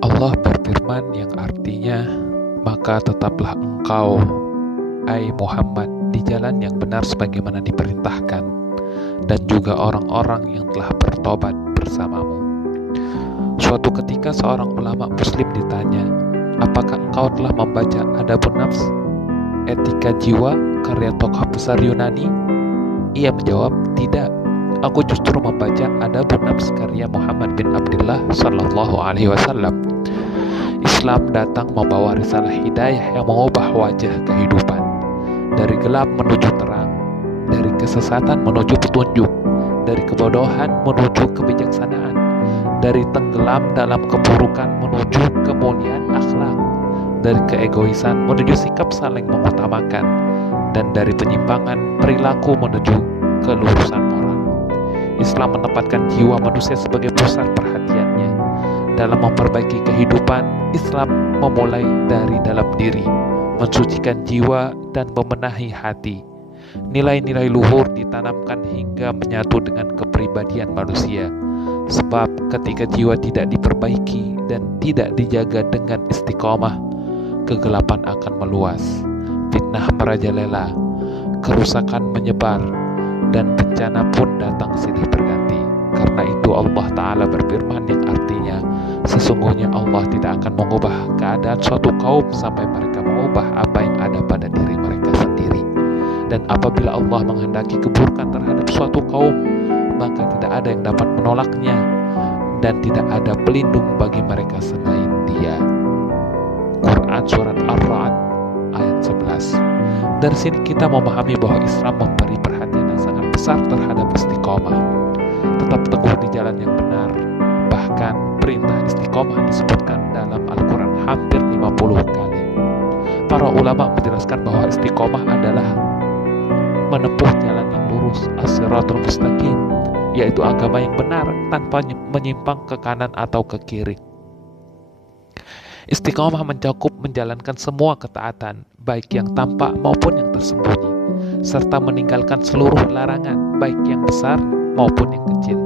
Allah berfirman yang artinya, maka tetaplah engkau, hai Muhammad, di jalan yang benar sebagaimana diperintahkan, dan juga orang-orang yang telah bertobat bersamamu. Suatu ketika seorang ulama muslim ditanya, apakah engkau telah membaca Adabun Nafs, Etika Jiwa, karya tokoh besar Yunani? Ia menjawab, tidak. Aku justru membaca Adabun Nafs karya Muhammad bin Abdullah sallallahu alaihi wasallam. Islam datang membawa risalah hidayah yang mengubah wajah kehidupan, dari gelap menuju terang, dari kesesatan menuju petunjuk, dari kebodohan menuju kebijaksanaan, dari tenggelam dalam keburukan menuju kemuliaan akhlak, dari keegoisan menuju sikap saling mengutamakan, dan dari penyimpangan perilaku menuju kelurusan moral. Islam menempatkan jiwa manusia sebagai pusat perhatiannya. Dalam memperbaiki kehidupan, Islam memulai dari dalam diri, mensucikan jiwa dan membenahi hati. Nilai-nilai luhur ditanamkan hingga menyatu dengan kepribadian manusia. Sebab ketika jiwa tidak diperbaiki dan tidak dijaga dengan istiqomah, kegelapan akan meluas, fitnah merajalela, kerusakan menyebar, dan bencana pun datang silih berganti. Karena itu Allah Ta'ala berfirman yang artinya, sesungguhnya Allah tidak akan mengubah keadaan suatu kaum sampai mereka mengubah apa yang ada pada diri mereka sendiri. Dan apabila Allah menghendaki keburukan terhadap suatu kaum, maka tidak ada yang dapat menolaknya, dan tidak ada pelindung bagi mereka selain Dia. Quran Surat Ar-Ra'd ayat 11. Dari sini kita memahami bahwa Islam memberi perhatian yang sangat besar terhadap istiqomah, tetap teguh di jalan yang benar. Bahkan perintah istiqomah disebutkan dalam Al-Quran hampir 50 kali. Para ulama menjelaskan bahwa istiqomah adalah menempuh jalan yang lurus, as-siratul mustaqim, yaitu agama yang benar tanpa menyimpang ke kanan atau ke kiri. Istiqomah mencakup menjalankan semua ketaatan, baik yang tampak maupun yang tersembunyi, serta meninggalkan seluruh larangan, baik yang besar maupun yang kecil.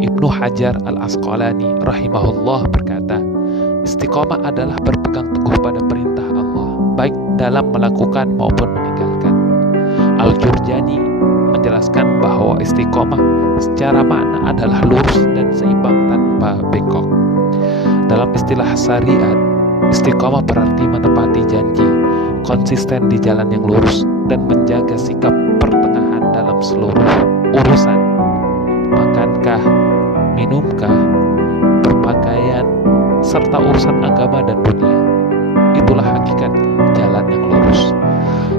Ibnu Hajar Al-Asqalani rahimahullah berkata, istiqomah adalah berpegang teguh pada perintah Allah, baik dalam melakukan maupun meninggalkan. Al-Jurjani menjelaskan bahwa istiqomah secara makna adalah lurus dan seimbang tanpa bengkok. Dalam istilah syariat, istiqomah berarti menepati janji, konsisten di jalan yang lurus, dan menjaga sikap pertengahan dalam seluruh urusan. Makankah, minumkah, berpakaian, serta urusan agama dan dunia. Itulah hakikat jalan yang lurus.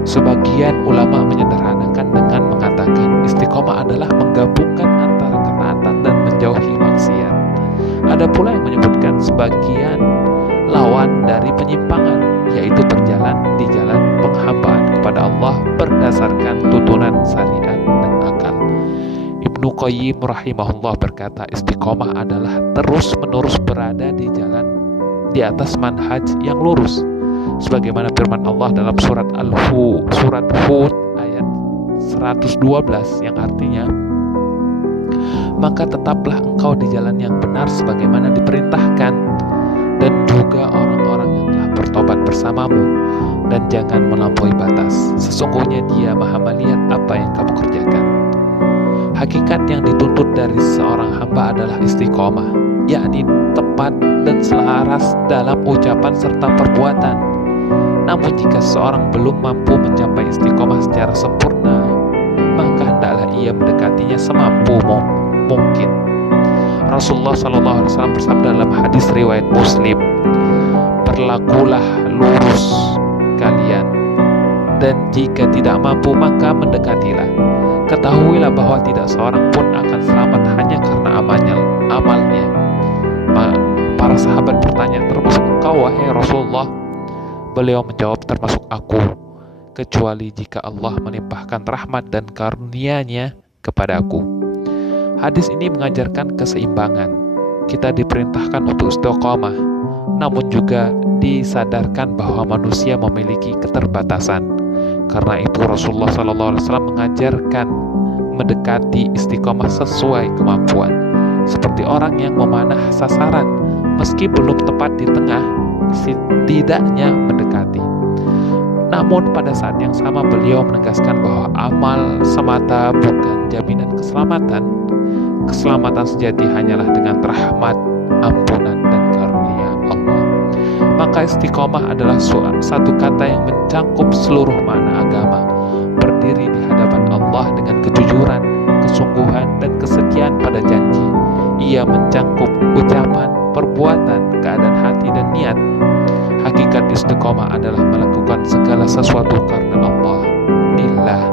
Sebagian ulama menyederhanakan dengan mengatakan istiqomah adalah menggabungkan antara ketaatan dan menjauhi maksiat. Ada pula yang menyebutkan sebagian lawan dari penyimpangan, yaitu berjalan di jalan penghambaan kepada Allah berdasarkan tuntunan syariat dan akal. Ibnu Qayyim rahimahullah berkata, istiqomah adalah terus-menerus berada di jalan di atas manhaj yang lurus, sebagaimana firman Allah dalam surat Hud ayat 112 yang artinya, maka tetaplah engkau di jalan yang benar sebagaimana diperintahkan, dan juga orang-orang yang telah bertobat bersamamu, dan jangan melampaui batas. Sesungguhnya Dia Maha melihat apa yang kamu kerjakan. Hakikat yang dituntut dari seorang hamba adalah istiqomah, yakni tepat dan selaras dalam ucapan serta perbuatan. Namun jika seorang belum mampu mencapai istiqomah secara sempurna, maka hendaklah ia mendekatinya semampu mungkin. Rasulullah SAW bersabda dalam hadis riwayat Muslim, berlakulah lurus kalian, dan jika tidak mampu maka mendekatilah. Ketahuilah bahwa tidak seorang pun akan selamat hanya karena amalnya. Para sahabat bertanya, termasuk engkau wahai Rasulullah? Beliau menjawab, termasuk aku, kecuali jika Allah melimpahkan rahmat dan karunia-Nya kepada aku. Hadis ini mengajarkan keseimbangan. Kita diperintahkan untuk istiqomah, namun juga disadarkan bahwa manusia memiliki keterbatasan. Karena itu Rasulullah SAW mengajarkan mendekati istiqomah sesuai kemampuan, seperti orang yang memanah sasaran meski belum tepat di tengah, setidaknya mendekati. Namun pada saat yang sama beliau menegaskan bahwa amal semata bukan jaminan keselamatan. Keselamatan sejati hanyalah dengan rahmat, ampunan, dan karunia Allah. Maka istiqomah adalah satu kata yang mencakup seluruh makna agama, berdiri di hadapan Allah dengan kejujuran, kesungguhan, dan kesetiaan pada janji. Ia mencangkup ucapan, perbuatan, keadaan hati, dan niat. Hakikat istiqomah adalah melakukan segala sesuatu karena Allah, lillah,